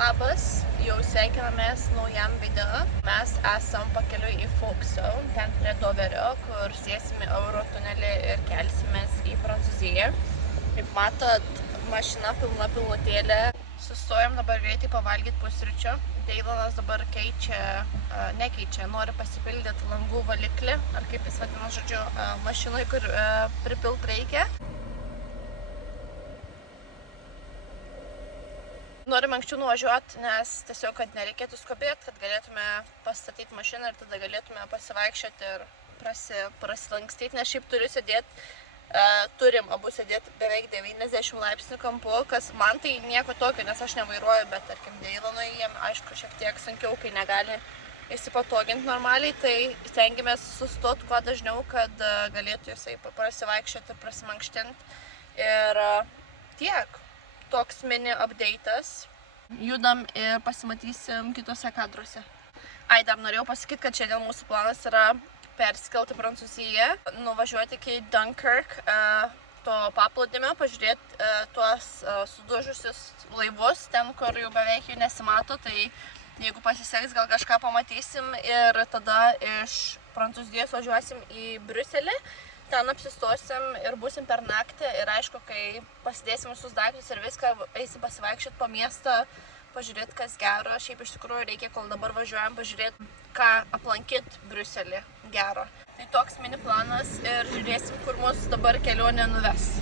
Labas, jau sveikinamės naujam video. Mes esam pakeliui į Foucault, ten prie Doverio, kur sėsime Eurotunelį ir kelsimės į Prancūziją. Kaip matot, mašina pilnutėlė. Sustojom dabar greitai pavalgyti pusryčio. Deilanas dabar nori pasipildyti langų valiklį, ar kaip jis vadina, žodžiu, mašinai, kur pripilt reikia. Norim anksčiau nuvažiuoti, nes tiesiog, kad nereikėtų skubėti, kad galėtume pastatyti mašiną ir tada galėtume pasivaikščioti ir prasilankstyti, nes šiaip turim abu sėdėti beveik 90 laipsnių kampu, kas man tai nieko tokio, nes aš nevairuoju, bet tarkim Deilanui jiem aišku šiek tiek sunkiau, kai negali įsipatoginti normaliai, tai stengiamės sustoti kuo dažniau, kad galėtų jisai prasivaikščioti ir prasimankštinti. Ir tiek. Toks mini update'as. Judam ir pasimatysim kitose kadruose. Dar norėjau pasakyti, kad šiandien mūsų planas yra perskelti Prancūziją, nuvažiuoti iki Dunkirk, to paplūdimio, pažiūrėti tuos sudužusius laivus, ten, kur jau beveik jų nesimato, tai jeigu pasiseks, gal kažką pamatysim ir tada iš Prancūzijos važiuosim į Briuselį. Ten apsistosim ir būsim per naktį ir aišku, kai pasidėsim visus daiktus ir viską, eisim pasivaikščioti po miestą, pažiūrėti, kas gero. Šiaip iš tikrųjų reikia, kol dabar važiuojam, pažiūrėti, ką aplankyti Briuselį gero. Tai toks mini planas ir žiūrėsim, kur mus dabar kelionė nuves.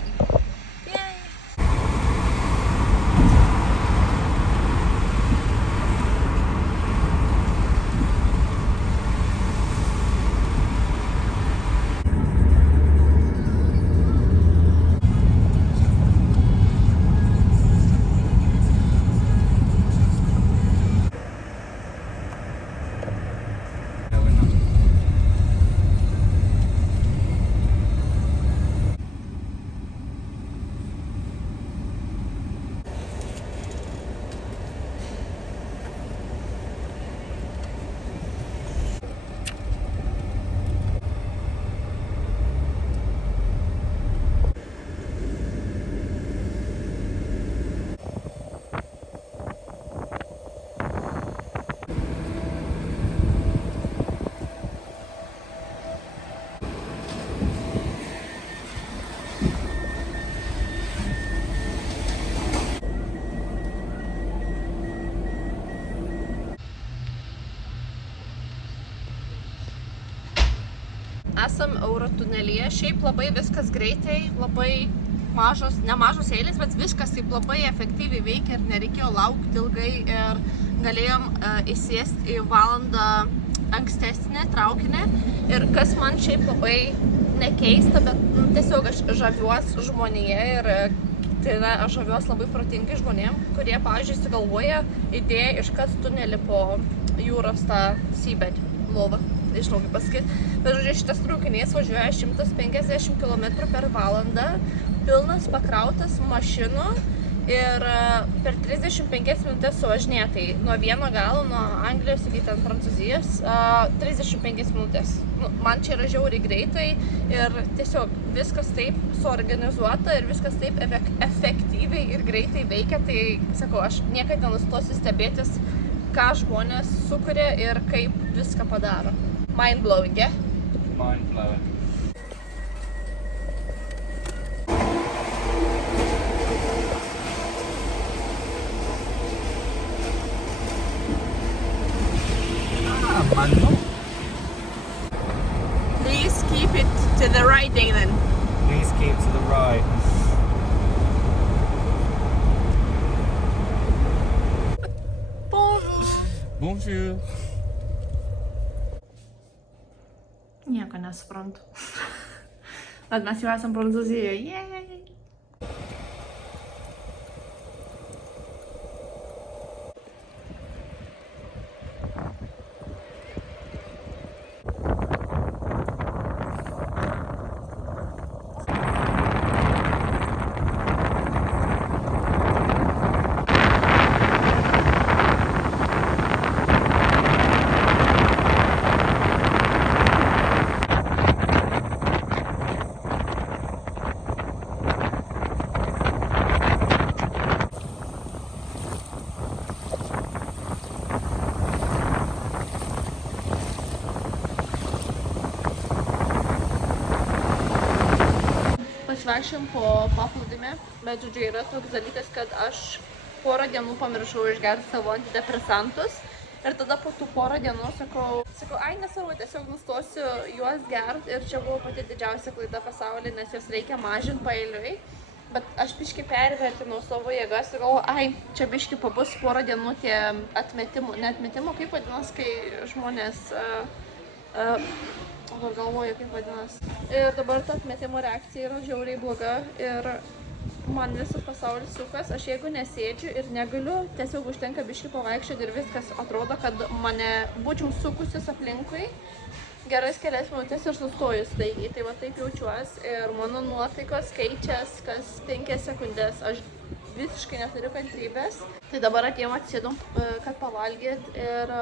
Esam Eurotunelyje, šiaip labai viskas greitai, labai nemažos eilės, bet viskas taip labai efektyviai veikia ir nereikėjo laukti ilgai ir galėjom įsėsti į valandą ankstesnį traukinį. Ir kas man šiaip labai nekeista, bet tiesiog aš žaviuos žmonėje ir tai yra, aš žaviuos labai protingai žmonėm, kurie, pavyzdžiui, sugalvoja idėją iškast tunelį po jūros tą seabed lovą. Nežinau, kaip pasakyti, bet žodžiu, šitas traukinys važiuoja 150 km per valandą, pilnas pakrautas mašinų ir per 35 minutės suvažinėja, tai nuo vieno galo, nuo Anglijos iki ten Prancūzijos, 35 minutės. Man čia yra žiauriai greitai ir tiesiog viskas taip suorganizuota ir viskas taip efektyviai ir greitai veikia, tai sakau, aš niekada nenustosiu stebėtis, ką žmonės sukuria ir kaip viską padaro. Mind-blowing, yeah? Mind-blowing. Mano. Please keep it to the right, Dalen. Please keep to the right. Bonjour. Bonjour. Nieko nesuprantu. Bet mes jau esam Prancūzijoje. Yay! pasivaikščiojom po paplūdimį, bet žodžiu yra toks dalykas, kad aš porą dienų pamiršau išgerti savo antidepresantus ir tada po tų porą dienų sakau, ai nesvarbu, tiesiog nustosiu juos gerti ir čia buvo pati didžiausia klaida pasaulyje, nes juos reikia mažinti paeiliui. Bet aš biškį pervertinau savo jėgas ir galvoju, ai, čia biškį pabus porą dienų tie atmetimų, neatmetimų, kaip vadinas, kai žmonės, dabar galvoju, kaip vadinas. Ir dabar ta atmetimo reakcija yra žiauriai bloga ir man visas pasaulis sukas, aš jeigu nesėdžiu ir negaliu, tiesiog užtenka biškį pavaikščioti ir viskas atrodo, kad mane būčiau sukusis aplinkui. Geras kelias minutės ir sustoju staigiai, tai va taip jaučiuosi ir mano nuotaikos keičiasi kas 5 sekundės, aš visiškai neturiu kantrybės. Tai dabar atėjom atsėdom, kad pavalgyt ir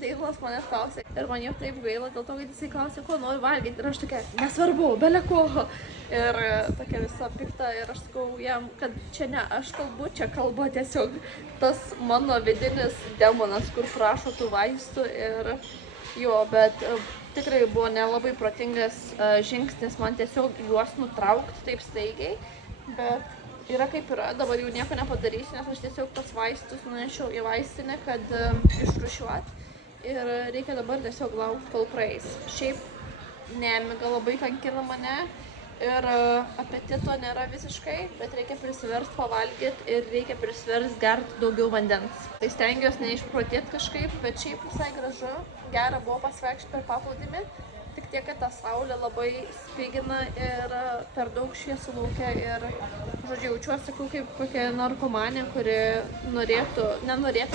Deilas manęs klausė ir man jau taip gaila dėl to, kad jisai klausė, ko nori valgyti ir aš tokia, nesvarbu, bele ko. Ir tokia visa pikta ir aš sakau jam, kad čia ne aš kalbu, čia kalba tiesiog tas mano vidinis demonas, kur prašo tų vaistų ir jo, bet tikrai buvo nelabai protingas žingsnis man tiesiog juos nutraukti taip staigiai, bet yra kaip yra, dabar jau nieko nepadarysiu, nes aš tiesiog tos vaistus nunešiau į vaistinę, kad išrūšiuot ir reikia dabar tiesiog laukti, kol praeis. Šiaip nemiga labai kankina mane ir apetito nėra visiškai, bet reikia prisiverst pavalgyti ir reikia prisiverst gerti daugiau vandens. Tai stengiuosi neišprotėti kažkaip, bet šiaip visai gražu. Gera buvo pasivaikščioti per paplūdimį, tik tiek, kad ta saulė labai spigina ir per daug šviesų laukia ir, žodžiu, jaučiuosi, sakau, kaip kokia narkomanė, kuri nenorėtų,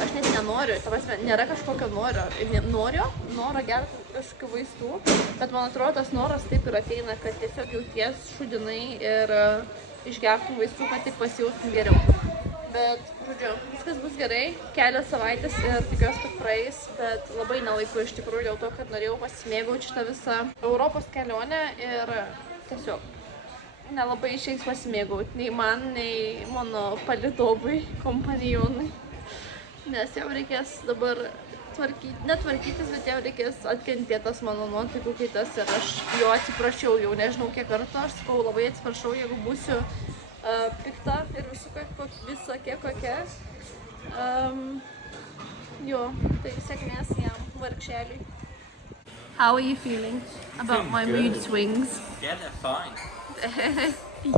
aš net nenoriu, ta prasme, nėra kažkokio noro gerti kažkokių vaistų, bet man atrodo, tas noras taip ir ateina, kad tiesiog jauties šudinai ir išgertum vaistų, kad tik pasijaustum geriau. Bet, žodžiu, viskas bus gerai, kelios savaitės ir tikiuosi, kad praeis, bet labai nelaiku iš tikrųjų dėl to, kad norėjau pasimėgauti šitą visą Europos kelionę ir tiesiog nelabai išeis pasimėgauti, nei man, nei mano palydovui, kompanionui, nes jau reikės dabar netvarkytis, bet jau reikės atkentėti tas mano nuotaikų kaitas ir aš jo atsiprašiau jau nežinau kiek kartų, aš sakau labai atsiprašau, jeigu būsiu pikta ir visokia kokia. Jo, tai sėkmės jam, vargšeliui. How are you feeling about my mood swings? Yeah, they're fine.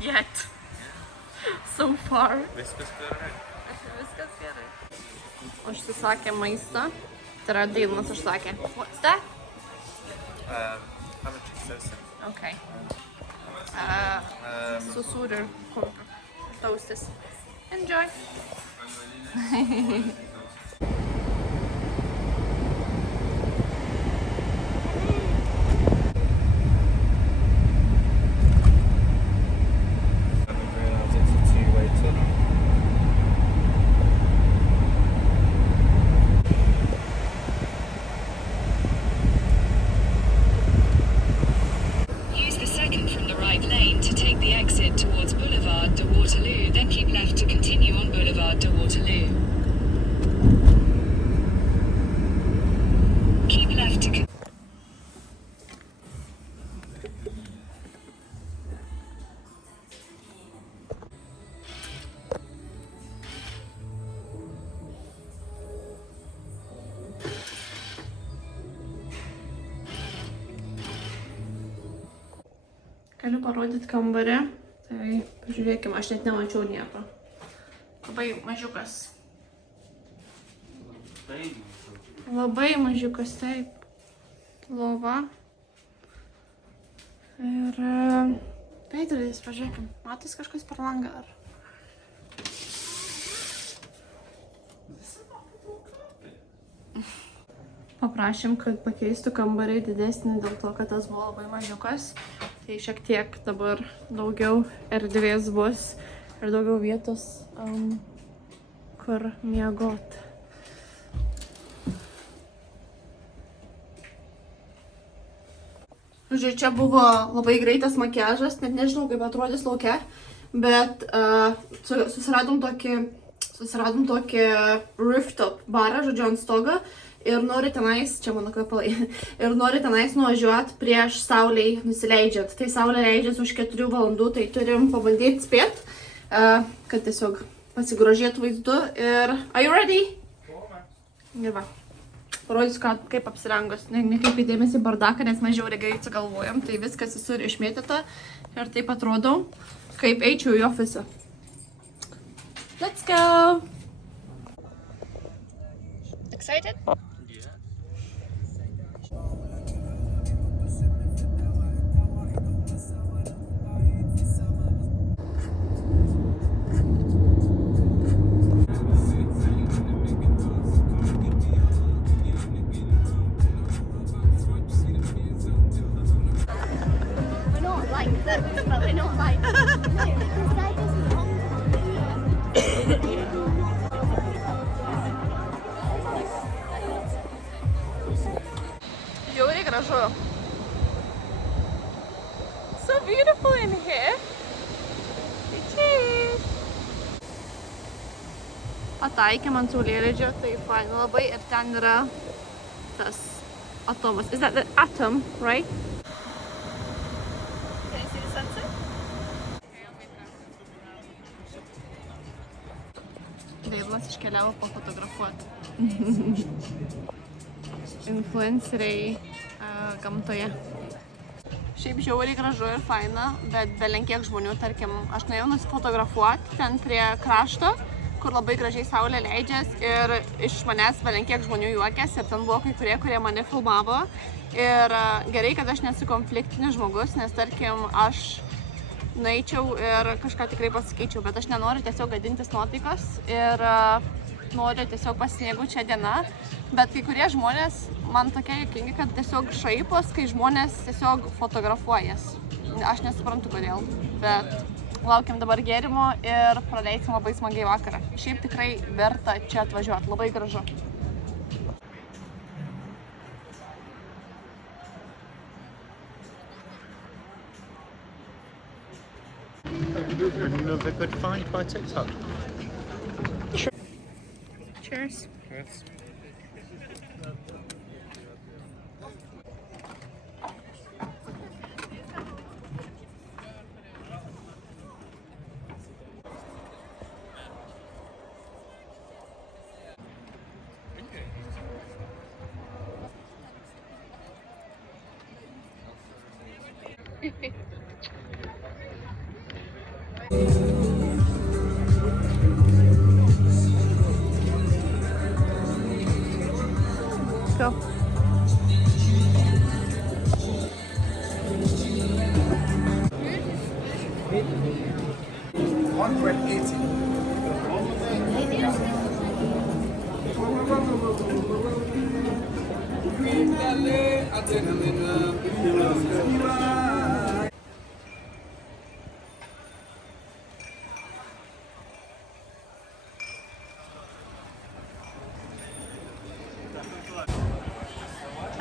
Yet. So far. Viskas gerai. Viskas gerai. Užsisakė maistą. Tai yra Deilas užsakė. What's that? Have a chicken. Okay. Su sūriu taustis. Enjoy! Galiu parodyti kambarį, tai pažiūrėkime, aš net nemačiau nieko. Labai mažiukas. Labai mažiukas, taip. Lova. Ir veidrodis, pažiūrėkim, matos kažkas per langą ar? Paprašėm, kad pakeistų kambarį didesnį dėl to, kad tas buvo labai mažiukas. Tai šiek tiek dabar daugiau erdvės bus ir daugiau vietos, kur miegot. Žodžiu, čia buvo labai greitas makiažas, net nežinau, kaip atrodys lauke, bet susiradom tokį rooftop barą, žodžiu, ant stogo ir noriu tenais, čia mano kvepalai, ir noriu tenais nuvažiuoti prieš saulei nusileidžiant. Tai saulė leidžiasi už 4 valandų, tai turim pabandyti spėti, kad tiesiog pasigrožėtų vaizdu. Ir are you ready? Ir va, parodysiu, kaip apsirengus. Nekreipkite dėmesį į bardaką, nes mes žiauriai greit sugalvojam, tai viskas visur išmėtyta ir taip atrodau, kaip eičiau į ofisą. Let's go! Excited? Žiauriai gražu. So beautiful in here. Cheers. Pataikėm ant saulėlydžio, tai faina labai ir ten yra tas atomas. Is that the atom, right? Can you see the sunset? Veiblas iškeliavo pafotografuoti. Influenceriai gamtoje. Šiaip žiauriai gražu ir faina, bet belenkiek žmonių, tarkim, aš nuėjau nusifotografuoti ten prie krašto, kur labai gražiai saulė leidžias ir iš manęs belenkiek žmonių juokės ir ten buvo kai kurie mane filmavo. Ir gerai, kad aš nesu konfliktinis žmogus, nes tarkim, aš nueičiau ir kažką tikrai pasakyčiau, bet aš nenoriu tiesiog gadintis nuotaikos ir noriu tiesiog pasimėgauti šią dieną. Bet kai kurie žmonės man tokie juokingi, kad tiesiog šaipos, kai žmonės tiesiog fotografuojas. Aš nesuprantu kodėl, bet laukiam dabar gėrimo ir praleisim labai smagiai vakarą. Šiaip tikrai verta čia atvažiuoti, labai gražu. Another good find by TikTok. Cheers. Cheers. Go.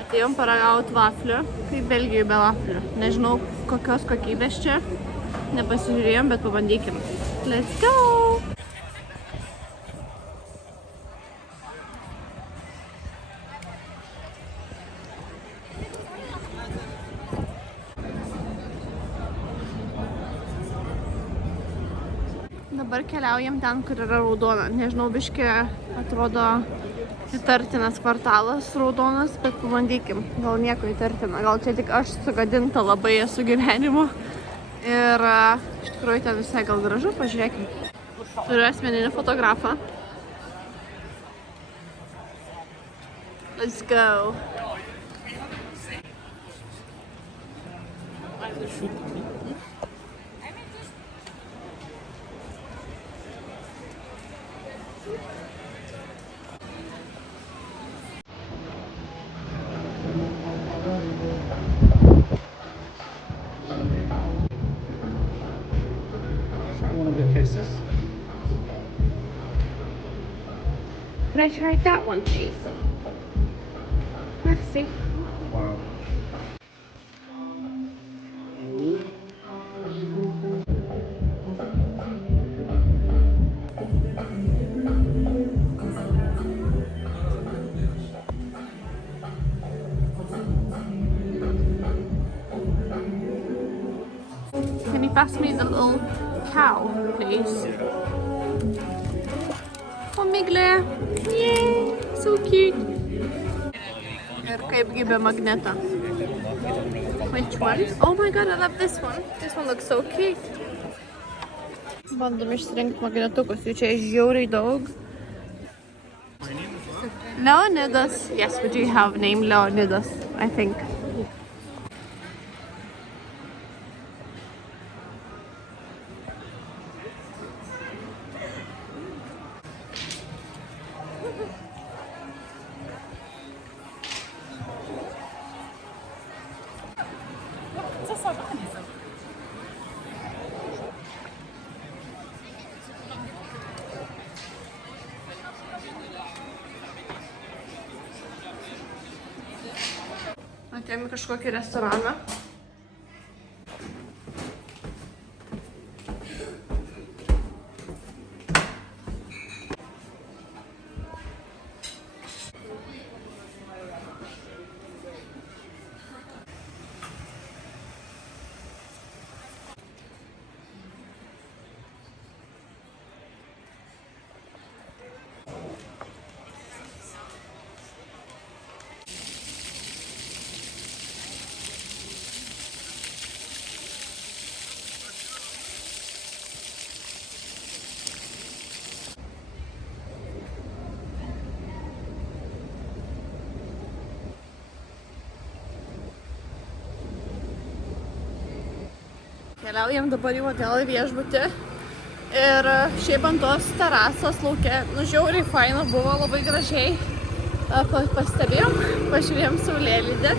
Atėjom paragauti vaflių, kaip Belgijoje be vaflių. Nežinau, kokios kokybės čia. Nepasižiūrėjom, bet pabandykim. Let's go! Dabar keliaujam ten, kur yra raudona. Nežinau, biškį atrodo įtartinas kvartalas raudonas, bet pabandykim. Gal nieko įtartina. Gal čia tik aš sugadinta labai esu gyvenimu. Ir iš tikrųjų ten visai gal gražu, pažiūrėkim. Turiu asmeninį fotografą. Let's go. One of the kisses. Could I try that one, please? Merci. Wow. pass me the little cow, please? O miglė. Yay, so cute. Ir kaipgi be magneto. Which one? Oh my god, I love this one. This one looks so cute. Bandom išsirinkti magnetukus, jų čia žiauriai daug. Leonidas. Yes, we do have name Leonidas, I think. Atėjome į kažkokį restoraną. Keliaujam dabar jau atgal į viešbutį ir šiaip ant tos terasos lauke, žiauriai faina buvo, labai gražiai pastebėjom, pažiūrėjom saulėlydį.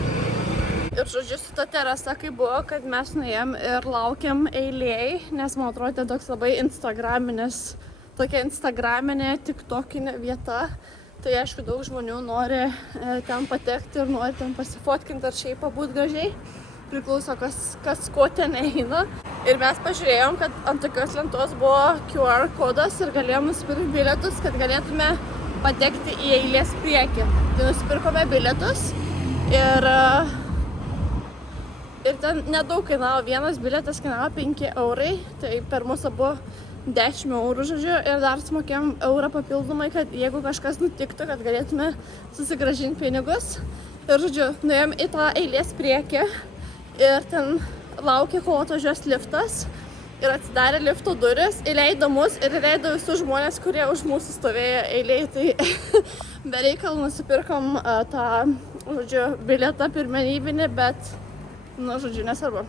Ir žodžiu, su ta terasa kaip buvo, kad mes nuėjom ir laukiam eilėj, nes man atrodo toks labai tokia instagraminė, tiktokinė vieta. Tai aišku, daug žmonių nori ten patekti ir nori ten pasifotkinti ar šiaip pabūt gražiai. Priklauso, kas ko ten eina. Ir mes pažiūrėjom, kad ant tokios lentos buvo QR kodas ir galėjom nusipirkti bilietus, kad galėtume patekti į eilės priekį. Tai nusipirkome bilietus ir ten nedaug kainavo. Vienas bilietas kainavo 5 eurai, tai per mūsų buvo 10 eurų, žodžiu, ir dar sumokėjom eurą papildomai, kad jeigu kažkas nutiktų, kad galėtume susigrąžinti pinigus. Ir žodžiu, nuėjom į tą eilės priekį. Ir ten laukė, kol atvažiuos liftas ir atsidarė lifto duris, įleido mus ir įleido visus žmonės, kurie už mūsų stovėjo eilėj. Tai be reikalų nusipirkom tą, žodžiu, bilietą pirmenybinį, bet, žodžiu, nesvarbu,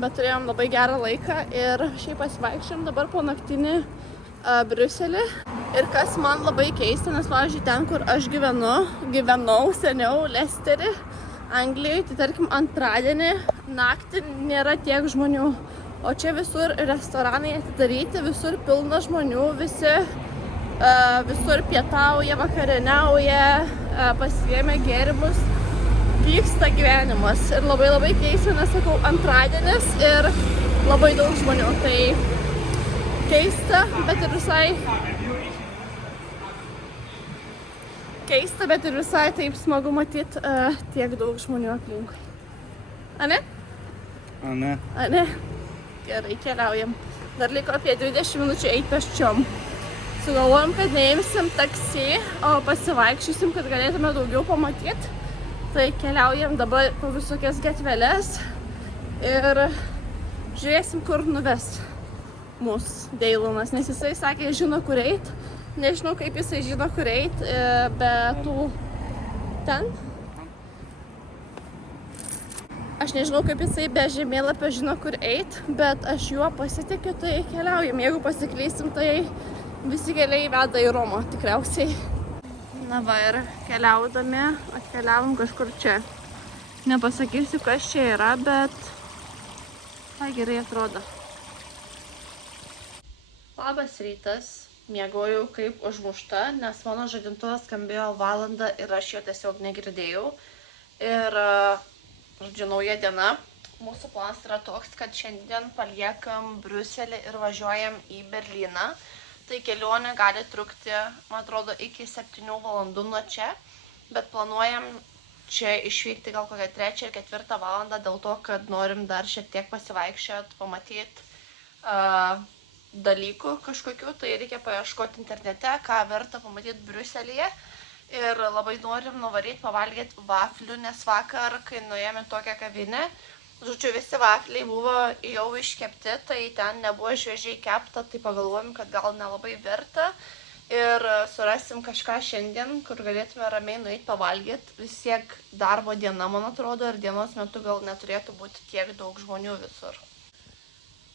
bet turėjom labai gerą laiką ir šiaip pasivaikščiom dabar po naktinį Briuselį. Ir kas man labai keista, nes, pavyzdžiui, ten, kur aš gyvenau seniau, Lesterį, Anglijoje, tai tarkim antradienį naktį nėra tiek žmonių, o čia visur restoranai atidaryti, visur pilna žmonių, visur pietauja, vakarieniauja, pasiėmė gėrimus, vyksta gyvenimas. Ir labai labai keista, nes sakau, antradienis ir labai daug žmonių, tai keista, bet ir visai taip smagu matyti tiek daug žmonių aplinkui. Ane? Ane. Gerai, keliaujam. Dar liko apie 20 minučių eiti pėsčiom. Sugalvojom, kad neimsim taksi, o pasivaikščiosim, kad galėtume daugiau pamatyti. Tai keliaujam dabar po visokias gatveles ir žiūrėsim, kur nuves mūsų Deilonas, nes jisai sakė, žino, kur eit. Nežinau, kaip jisai žino, kur eit, be tų ten. Aš nežinau, kaip jisai be žemėlapio žino, kur eit, bet aš juo pasitikiu, tai keliaujam. Jeigu pasiklysim, tai visi keliai veda į Romą, tikriausiai. Na va, ir keliaudami atkeliavom kažkur čia. Nepasakysiu, kas čia yra, bet gerai atrodo. Labas rytas. Miegojau kaip užmušta, nes mano žadintuvas skambėjo valandą ir aš jo tiesiog negirdėjau. Ir, žodžiu, nauja diena. Mūsų planas yra toks, kad šiandien paliekam Briuselį ir važiuojam į Berlyną. Tai kelionė gali trukti, man atrodo, iki 7 valandų nuo čia, bet planuojam čia išvykti gal kokią 3 ar 4 valandą dėl to, kad norim dar šiek tiek pasivaikščiot, pamatyti dalykų kažkokių, tai reikia paieškoti internete, ką verta pamatyti Briuselyje. Ir labai norim nuvaryti pavalgyti vaflių, nes vakar, kai nuėjome tokią kavinę, žodžiu, visi vafliai buvo jau iškepti, tai ten nebuvo šviežiai kepta, tai pagalvojom, kad gal nelabai verta. Ir surasim kažką šiandien, kur galėtume ramiai nueiti pavalgyti. Vis tiek darbo diena, man atrodo, ir dienos metu gal neturėtų būti tiek daug žmonių visur.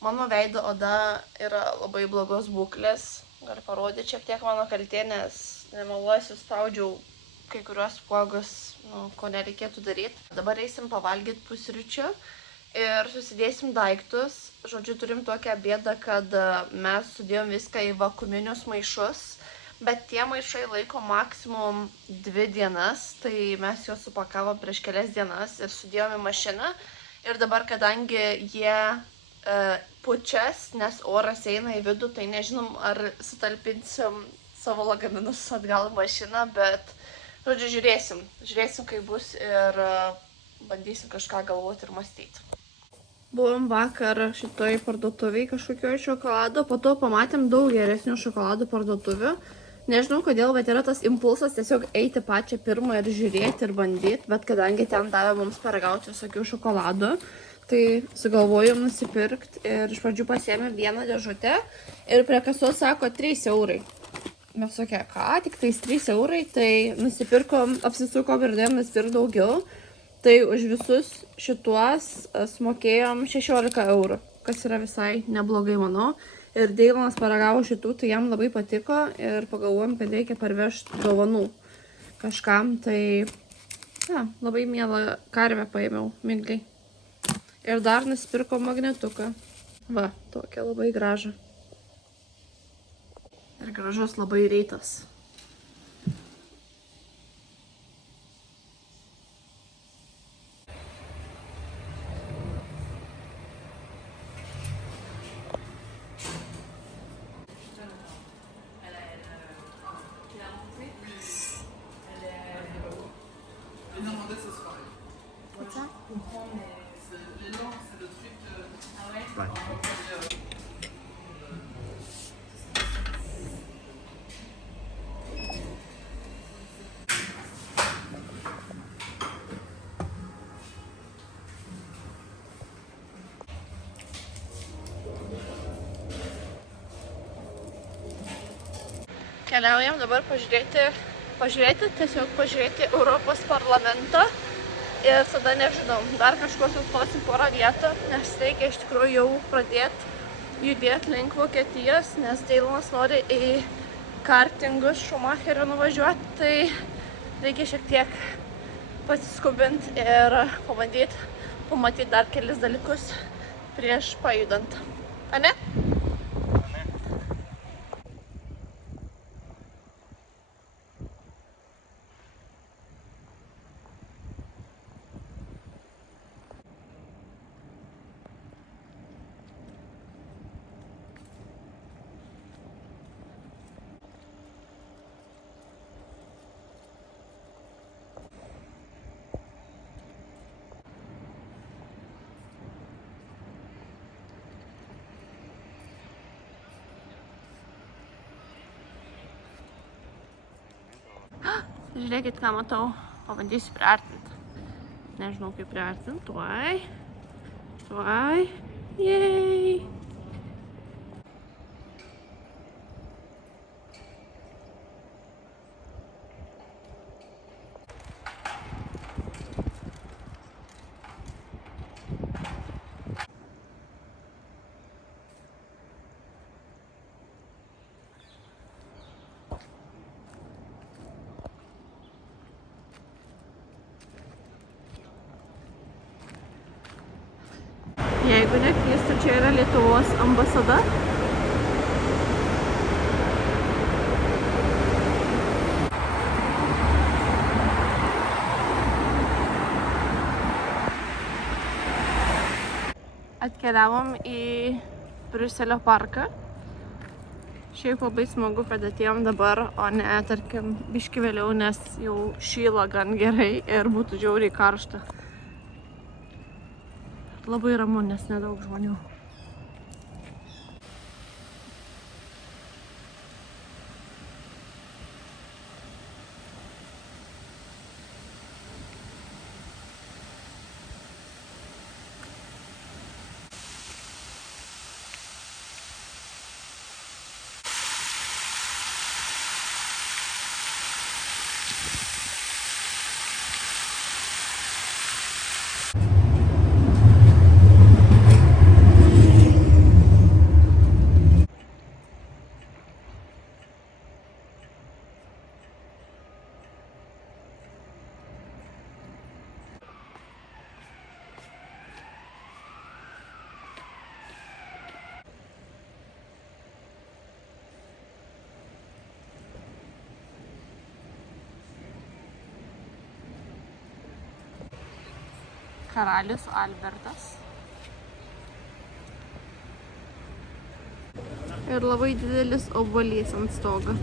Mano veido oda yra labai blogos būklės. Galiu parodyti šiek tiek mano kaltė, nes nemeluosiu, spaudžiau kai kuriuos spuogus, ko nereikėtų daryti. Dabar eisim pavalgyti pusryčių ir susidėsim daiktus. Žodžiu, turim tokią bėdą, kad mes sudėjom viską į vakuuminius maišus, bet tie maišai laiko maksimum 2 dienas, tai mes juos supakavom prieš kelias dienas ir sudėjom į mašiną. Ir dabar, kadangi jie pučias, nes oras eina į vidų, tai nežinom, ar sutalpinsim savo lagaminus atgal į mašiną, bet, žodžiu, žiūrėsim, kaip bus ir bandysim kažką galvoti ir mąstyti. Buvom vakar šitoj parduotuviai kažkokio šokolado, po to pamatėm daug geresnių šokoladų parduotuvių. Nežinau kodėl, bet yra tas impulsas tiesiog eiti pačią pirmą ir žiūrėti ir bandyti, bet kadangi ten davė mums paragauti visokių šokoladų, tai sugalvojom nusipirkti ir iš pradžių pasiėmė vieną dėžutę ir prie kasos sako 3 eurai. Mes sakė, ką, tik tais 3 eurai, tai nusipirkom, apsisukom ir dėjom nusipirkti daugiau. Tai už visus šituos sumokėjom 16 eurų, kas yra visai neblogai, manau. Ir Deilonas paragavo šitų, tai jam labai patiko ir pagalvojom, kad reikia parvežti dovanų kažkam. Tai labai mielą karvę paėmiau, Migliai. Ir dar nusipirkom magnetuką. Va, tokia labai graža. Ir gražus labai reitas. What's that? Keliaujam dabar pažiūrėti Europos parlamentą ir tada nežinau, dar kažko sustosim porą vietų, nes reikia iš tikrųjų jau pradėti judėti link Vokietijos, nes Deilonas nori į kartingus Schumacherio nuvažiuoti, tai reikia šiek tiek pasiskubinti ir pamatyti dar kelis dalykus prieš pajudant. Ane? Žiūrėkit, ką matau. Pabandysiu priartinti. Nežinau, kaip priartinti. Tuoj. Jej. Jeigu neklystu, čia yra Lietuvos ambasada. Atkeliavom į Briuselio parką. Šiaip labai smagu, kad atėjom dabar, o ne, tarkim, biški vėliau, nes jau šyla gan gerai ir būtų žiauriai karšta. Labai ramu, nes nedaug žmonių. Karalius Albertas. Ir labai didelis obuolys ant stogo.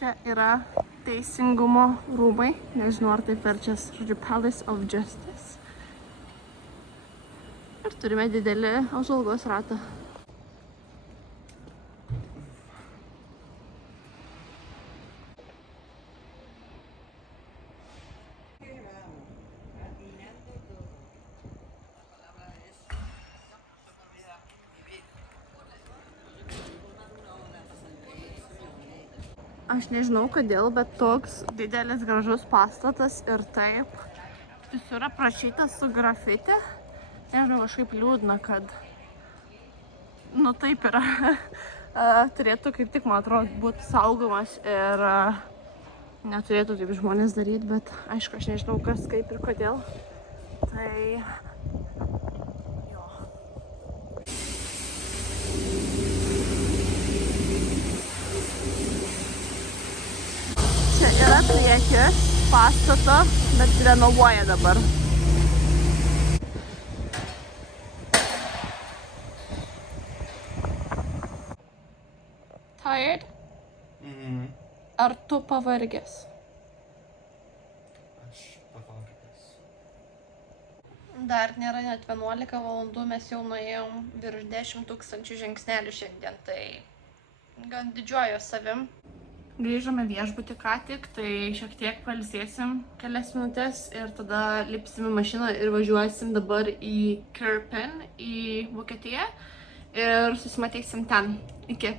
Čia yra teisingumo rūmai, nežinau ar taip verčias, žodžiu, Palace of Justice. Ir turime didelį apžvalgos ratą. Aš nežinau kodėl, bet toks didelis gražus pastatas ir taip visur aprašytas su grafiti. Nežinau, kažkaip liūdna, kad nu taip yra. Turėtų kaip tik, man atrodo, būti saugomas ir neturėtų taip žmonės daryti, bet aišku, aš nežinau kas, kaip ir kodėl. Tai jo. Čia yra priekis pastato, bet renovuoja dabar. Tired? Ar tu pavargęs? Aš pavalgęs. Dar nėra net 11 valandų, mes jau nuėjom virš 10 000 žingsnelių šiandien, tai gan didžiuoju savim. Grįžome viešbutį ką tik, tai šiek tiek pailsėsim kelias minutės ir tada lipsim į mašiną ir važiuosim dabar į Kirpen, į Vokietiją ir susimatysim ten. Iki.